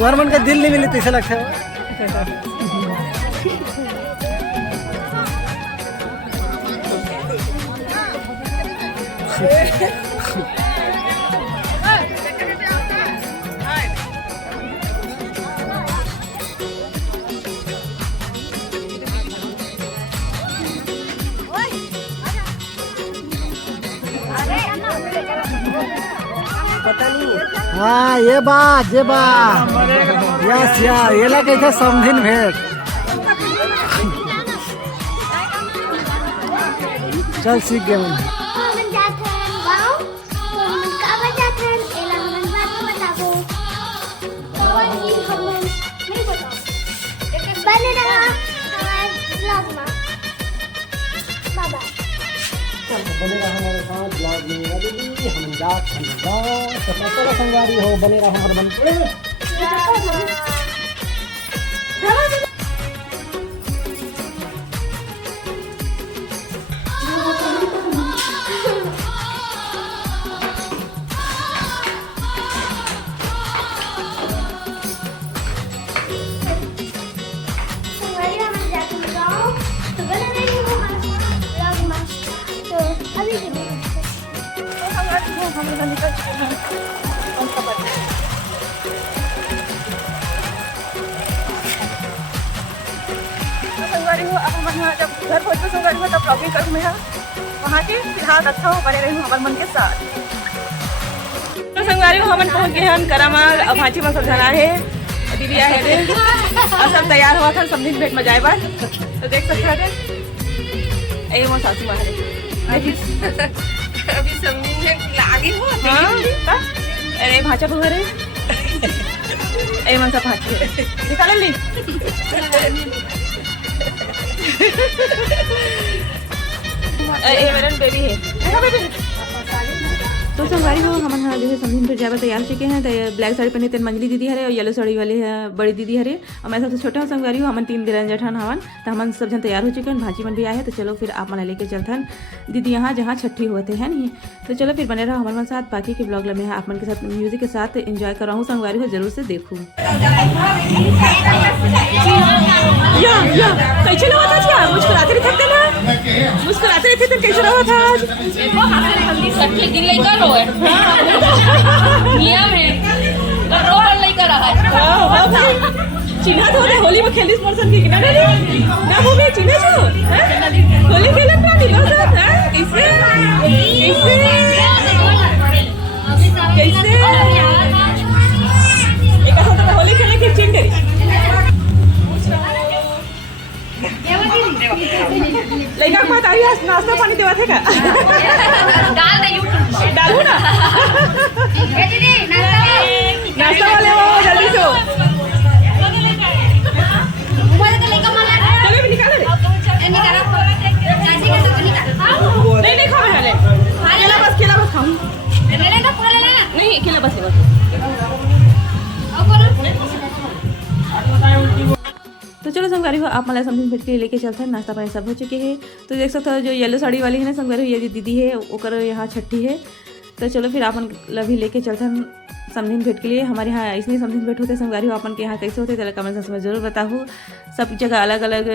तुम्हारे मन का दिल नहीं मिले तो ऐसा लगता है। हाँ ये बात यस यार ये लगे थे समझिन भेंट। चल सीख गए मन बने रहा हमारे साथ ब्लॉग में। हम जात संगवारी हो बने रहा हमारे मन। जब घर पहुँचो संगवारी हो तब ब्लॉगिंग करूँ मैं वहाँ के फिलहाल अच्छा हो बने रही हूँ हमारे मन के साथ। तो संगवारी हो हम पहुँच गए हैं करामा भाची में समझाना है दीदी आए थे और सब तैयार हुआ था समझी भेंट में जाए बार तो देख सकते हैं ये वो सासू माँ अभी समझी आगे हो अरे भाचा बुहर है ए मन सा भाची है निकाल ली मेरा बेबी है तो संगवारी हो हम जो है समझी फिर जावा तैयार चुके हैं। ब्लैक साड़ी पहने तीन मंजली दीदी हरे और येलो साड़ी वाले है बड़ी दीदी हरे और मैं सबसे छोटा हूँ संगवारी हो हम 3 दिरन जेठान हवन तो हम सब जन तैयार हो चुके हैं। भाजी मन भी आए हैं तो चलो फिर आप मन लेके चलते हैं दीदी यहाँ जहाँ छठी होते हैं नहीं तो चलो फिर बने रहो हमारे मन साथ। बाकी के ब्लॉग में आप मन के साथ म्यूजिक के साथ एंजॉय कर रहा हूँ संगवारी हो जरूर से देखूँ। कैसे रहा था क्या मुस्कुराते नहीं थकते ना मुस्कुराते नहीं थे तो कैसे रहा था नियम है चिन्हा तो होली में खेली पर्सन की ना वो भी चिन्हा छो होली खेलत ना दिलो साथ कैसे कैसे एक ऐसा तो होली खेलने की चिन करी लड़का को तारी नाश्ता पानी देवा थे का डाल दे यूट्यूब डालू ना नाश्ता वाले वो जल्दी से चलो भी निकाल रे नहीं खाओ पहले केला बस खाऊं नहीं केला बस तो चलो संगवारी हो आप मला समझी भेट के लेके चलते हैं। नाश्ता पानी सब हो चुके हैं तो देख सकते हो जो येलो साड़ी वाली है ना संगवारी ये दीदी है ओकर यहाँ छठी है तो चलो फिर अपन लभी लेके चलते हैं समझी भेंट के लिए। हमारे यहाँ इसलिए समझी भेंट होते हैं संगवारी हो अपन के यहाँ कैसे होते हैं कमेंट सेक्शन में जरूर बताओ। सब जगह अलग अलग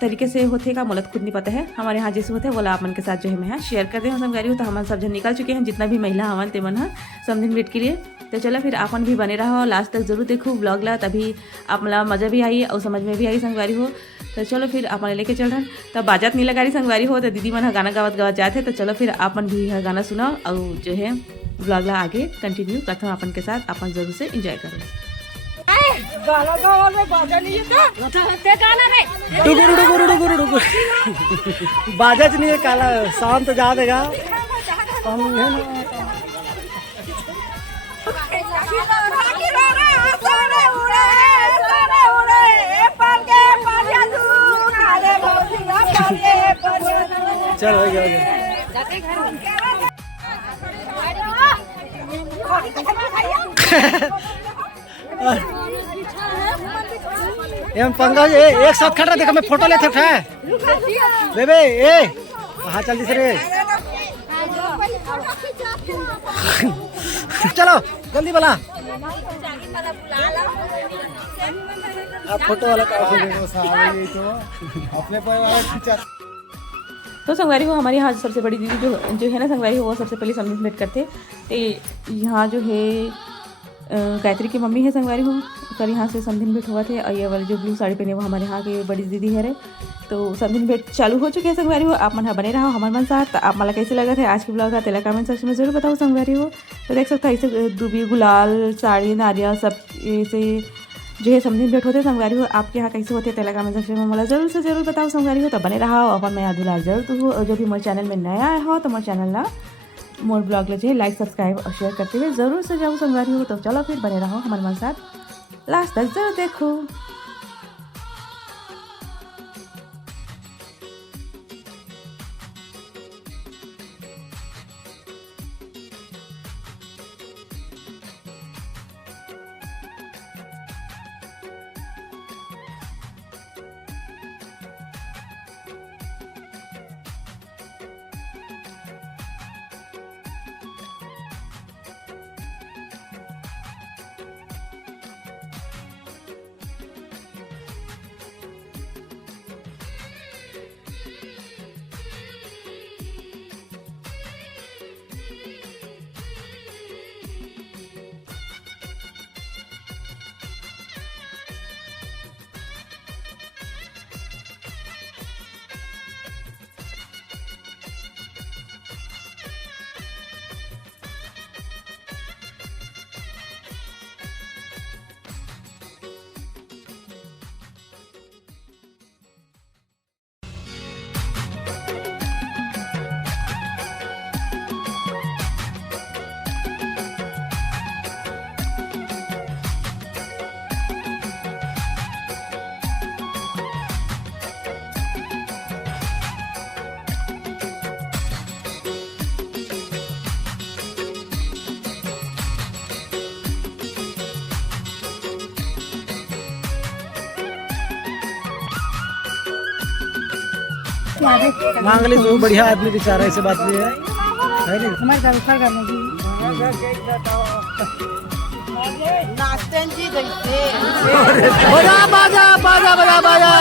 तरीके से होते का मुलत खुद नहीं पता है हमारे यहाँ जैसे होते हैं बोला अपन के साथ जो है मैं शेयर करते हैं संगवारी हो तो हम सब जन निकल चुके हैं जितना भी महिला हवन ते मन है समझी भेंट के लिए। तो चलो फिर अपन भी बने रहो लास्ट तक जरूर देखो ब्लॉग ला तभी आप मला मज़ा भी आई और समझ में भी आई संगवारी हो। तो चलो फिर अपन लेके चल रहे तब बाजात नहीं लगा रही संगवारी हो तो दीदी मन गाना गावत जाते तो चलो फिर अपन भी गाना सुनाओ और जो है ब्लॉग ला आगे कंटिन्यू करता हूँ अपन के साथ अपन जरूर से एंजॉय करो। बाजा नहीं है काला शांत जा देगा चलो हो गया पंकज एक साथ खड़ रहा देखो मैं फोटो लेते उठा बेबे ए हाँ जल्दी से रे चलो जल्दी बोला आप फोटो वाला काम करेंगे साहब, तो अपने परिवार खींचा। तो संगवारी हो हमारी यहाँ सबसे बड़ी दीदी जो है ना संगवारी हो, वो सबसे पहले समझ भेंट करते। तो यहाँ जो है गायत्री की मम्मी है संगवारी हो, सर यहाँ से समझिन भेंट हुआ थे। और ये वाली जो ब्लू साड़ी पहने वो हमारे यहाँ की बड़ी दीदी है रे। तो समझिन भेंट चालू हो चुके हैं संगवारी हो। आप मन बने रहो हमारे मन साथ। तो आप मला कैसे लगा थे आज की ब्लॉग का तेला कमेंट सेक्शन में जरूर बताओ संगवारी हो। तो देख सकते हैं ऐसे दूबी गुलाल साड़ी नारियल सब ऐसे जो है समझिन भेंट होते संगवारी हो। आपके यहाँ कैसे होते तेला कमेंट सेक्शन में मला जरूर से जरूर बताओ संगवारी हो। तो बने रहो अपन मैं दुलार जरूर तो हो। और जो भी मोर चैनल में नया आया हो तो मोर चैनल ना मोर ब्लॉग ले लाइक सब्सक्राइब और शेयर करते हुए ज़रूर से जाऊँ संगवारी हो। तो चलो फिर बने रहो हमारे मन साथ लास्ट तक जरूर देखो। मांगली जो बढ़िया आदमी बेचारा, ऐसे बात नहीं है नहीं हमारे साथ ऊपर करने की बाजा बाजा बाजा बाजा बाजा।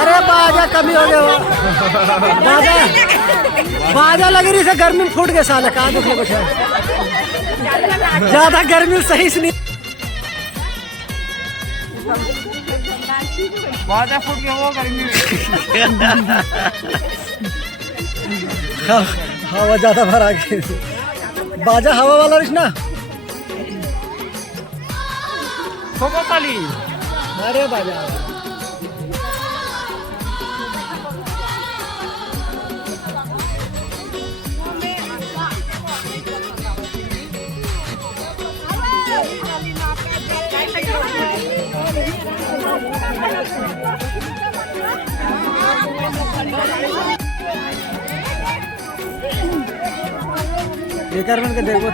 अरे बाजा कमी हो गया बाजा बाजा लगी रही से गर्मी में फूट गए साले कहाँ दुखने कुछ है ज्यादा गर्मी सही से नहीं बाजा फूट गया वो गर्मी हवा ज्यादा भरा गई बाजा हवा वाला रिश्ना अरे बाजा बेकार बन के देखो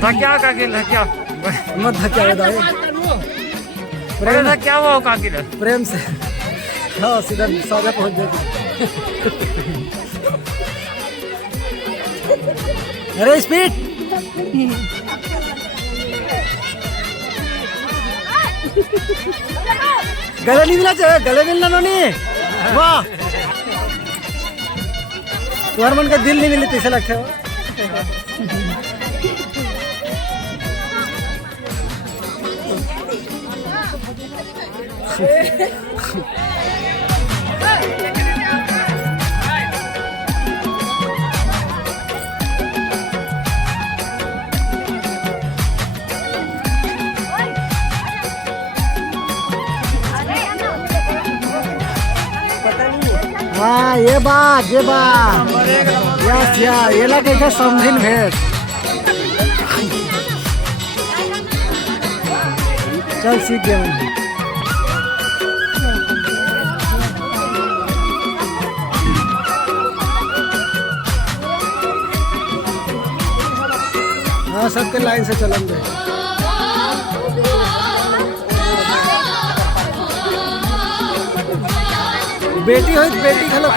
धक्या का गिल है क्या मत धक्या प्रेम है क्या हुआ का गिल प्रेम से हाँ सीधा साजा पहुंच जाएगी अरे स्पीड गले नहीं मिला चाहिए गले मिलना नहीं वाह तुम्हारे मन का दिल नहीं मिले कैसे लगता है हाँ ये बात यस या ये लगे क्या समझिन भेंट चल सीख गया मैं हाँ सबके लाइन से चलेंगे बेटी हो बेटी खेलो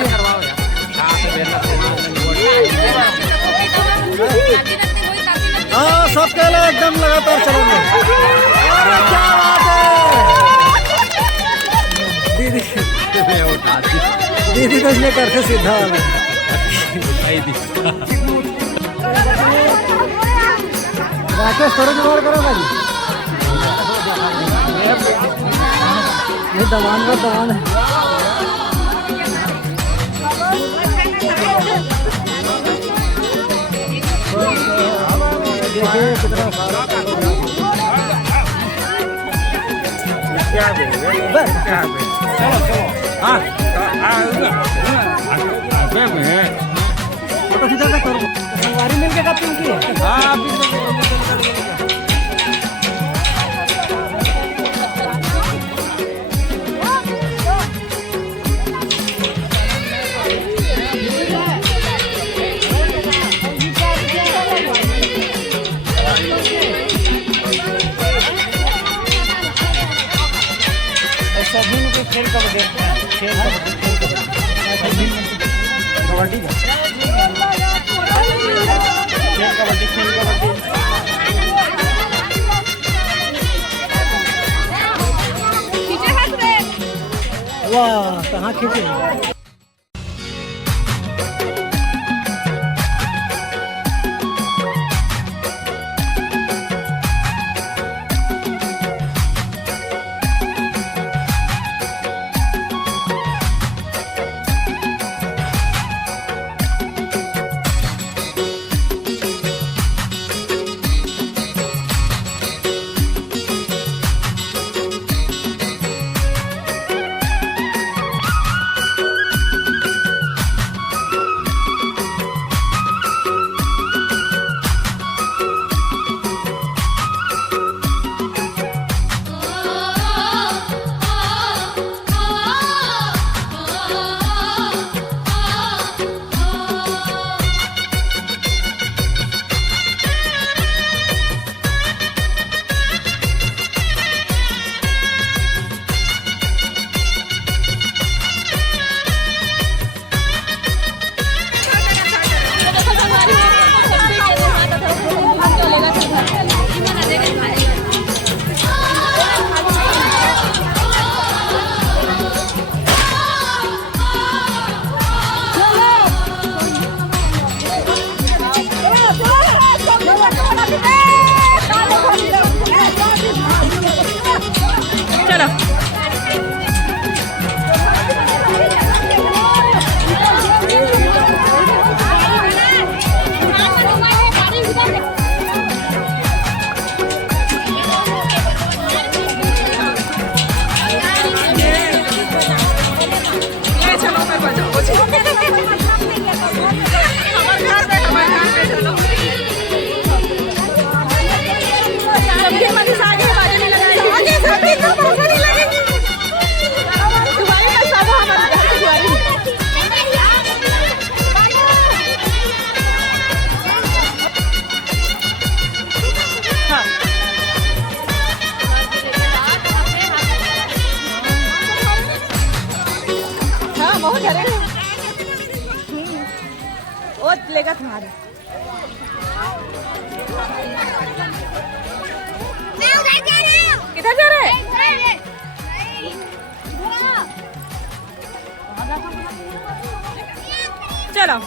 आपके लिए एकदम लगातार चलेंगे। अरे क्या बात है दीदी तो इसलिए करते सीधा वाला राकेश थोड़ा जोर करो भाई। ये दवान है देखिए कितना फोटो खींचा का संगवारी मिलके का तुम की खेल कबड्डी वाह कहाँ खींचे लेगा तुम्हारे किधर जा रहे हैं? चलो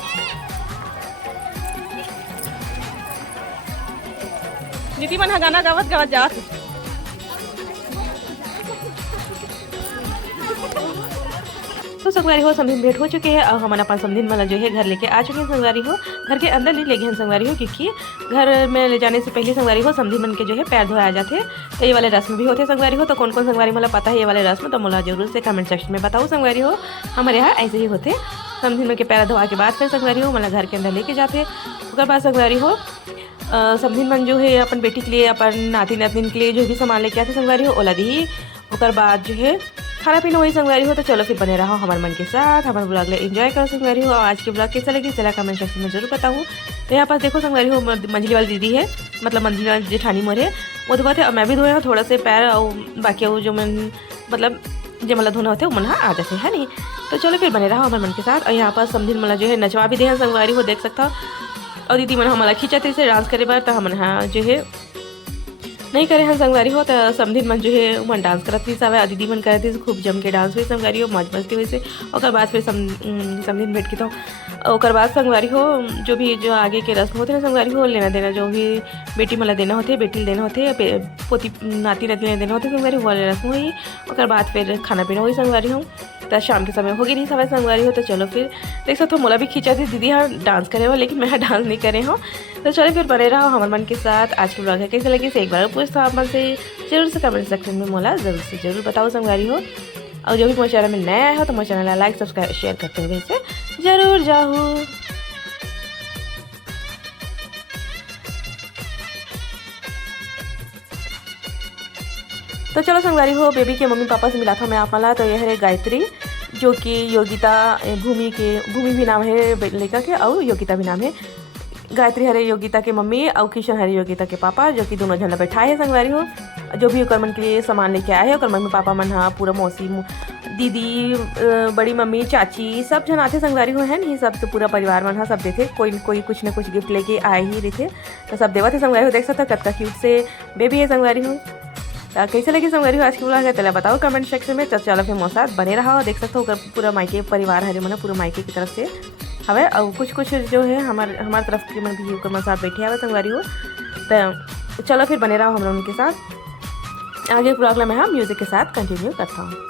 दीदी मन गाना गावत गावत जात तो संगवारी हो समझी भेंट हो चुके हैं और हमारा पास समझी वाला जो है घर लेके आ चुके हैं। संगवारी हो घर के अंदर नहीं ले गए हैं संगवारी हो, क्योंकि घर में ले जाने से पहले संगवारी हो समझी मन के जो है पैर धोया जाते तो ये वाले रस्म भी होते संगवारी हो। तो कौन कौन संगवारी मला पता है ये वाले रस्म तो मला जरूर से कमेंट सेक्शन में बताओ संगवारी हो। हमारे यहाँ ऐसे ही होते समझी मन के पैर धोआ के बाद फिर संगवारी हो मला घर के अंदर लेके जाते। उसके बाद संगवारी हो समझी मन जो है अपन बेटी के लिए अपन नाती नातिन के लिए जो भी सामान लेके आते संगवारी हो ओला दी। उसके बाद जो है खाना पीना वही संगवारी हो। तो चलो फिर बने रहो हमारे मन के साथ, हमारे ब्लॉग ले एंजॉय करो संगवारी हो। आज के ब्लॉग कैसा लगी चला कमेंट सेक्शन में जरूर बताऊँ। तो यहाँ पास देखो संगवारी हो मंझली वाली दीदी है, मतलब मंझली वाली जेठानी मोरे वो धोते और मैं भी धोया थोड़ा से पैर और बाकी वो जो मन मतलब जो मतलब धोना होते वो मन आ जाते है नहीं। तो चलो फिर बने रहो हमारे मन के साथ। और यहाँ पर समझी मला जो है नचवा भी दे संगवारी हो, देख सकता हो और दीदी मन हमारा खींचते से डांस करे बार तो हमन हाँ जो है नहीं करे हम संगवारी हो तो समधिन मन जो है मन डांस करत थी सब दीदी मन करते खूब जम के डांस हुई संगवारी हो मौज मस्ती हुई से और बाद फिर समधिन बैठ के तो और बाद संगवारी हो जो भी जो आगे के रस्म होते हैं संगवारी हो लेना देना जो भी बेटी मला देना होते बेटी देना होते पोती नाती नाती देना होते संगवारी हो रस्म हुई और बाद फिर खाना पीना हुई संगवारी हो तो शाम के समय होगी नहीं समय संगवारी हो तो चलो फिर देख सकते हो मोला भी खींचा थी दीदी हाँ डांस करे हो लेकिन मैं डांस नहीं करे हूँ तो चलो फिर बने रहो हमारे मन के साथ। आज की ब्लॉग है कैसे लगी से एक बार पूछता आप मन से जरूर से कमेंट सेक्शन में मोला जरूर बताओ संगवारी हो। और जो भी मेरे चैनल में नया हो तो मेरे चैनल लाइक सब्सक्राइब शेयर करते हुए से जरूर जाओ। तो चलो संगवारी हो बेबी के मम्मी पापा से मिला था मैं आप मला तो यह है गायत्री जो कि योगिता भूमि भी नाम है लड़का के और योगिता भी नाम है। गायत्री हरे योगिता के मम्मी और किशन हरे योगिता के पापा जो कि दोनों जन बैठाए हैं संगवारी हो। जो भी ओकर मन के लिए सामान लेके आए हैं ओकर मम्मी पापा मन हाँ पूरा मौसी दीदी बड़ी मम्मी चाची सब जन आते संगवारी हो है नहीं सब तो पूरा परिवार मन हाँ सब देते कोई कुछ ना कुछ गिफ्ट लेके आए ही रहे थे तो सब देवा थे संगवारी हो। देख सकता कतका क्यूट से बेबी है संगवारी हो। तो कैसे लगी संगवारी हो आज की ब्लॉग है तो बताओ कमेंट सेक्शन में। तो चलो फिर मोर साथ बने रहा देख सकते हो पूरा मायके परिवार हरे मन पूरा मायके की तरफ से हवे और कुछ जो है हमारे तरफ के मन भी ओकर साथ बैठे हवे संगवारी हो। तो चलो फिर बने रहो हम लोग उनके साथ। आगे ब्लॉग में हम म्यूजिक के साथ कंटिन्यू करता हूँ।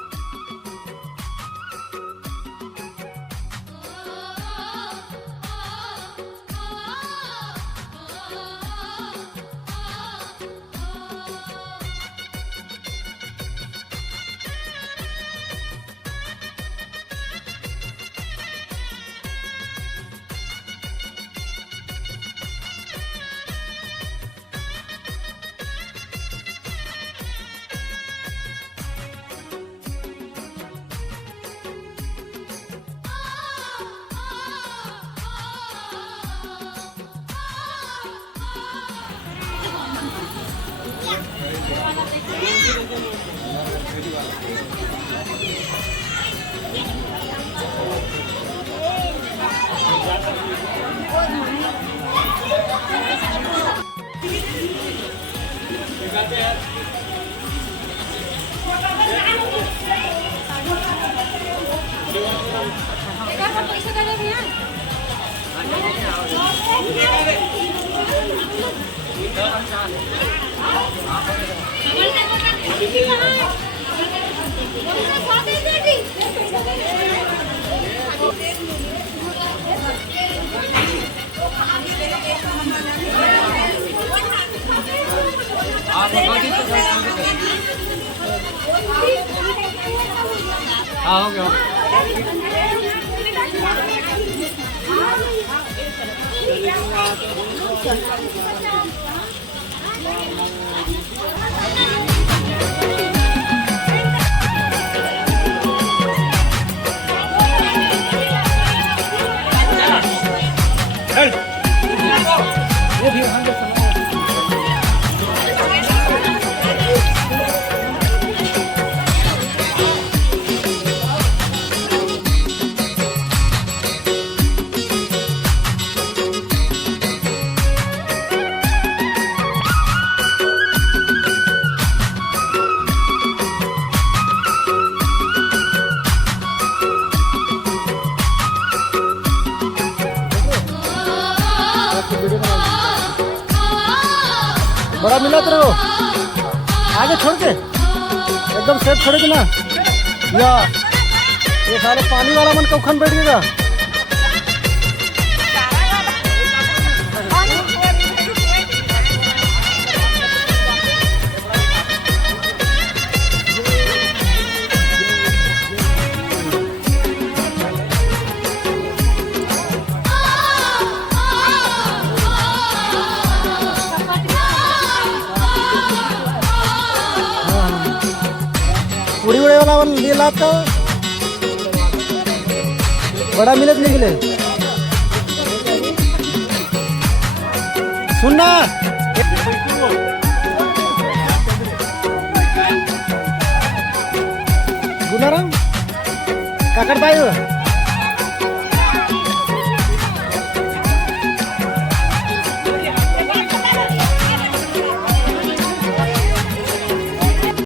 हो गया बड़ा मिला तेरे को आगे छोड़ के एकदम सेफ छोड़ेगी ना या ये सारे पानी वाला मन कौन बैठ गएगा। उड़ी उड़े वाला लिए लाता बड़ा मिलत निकले सुनना गुनाराम काकर पाई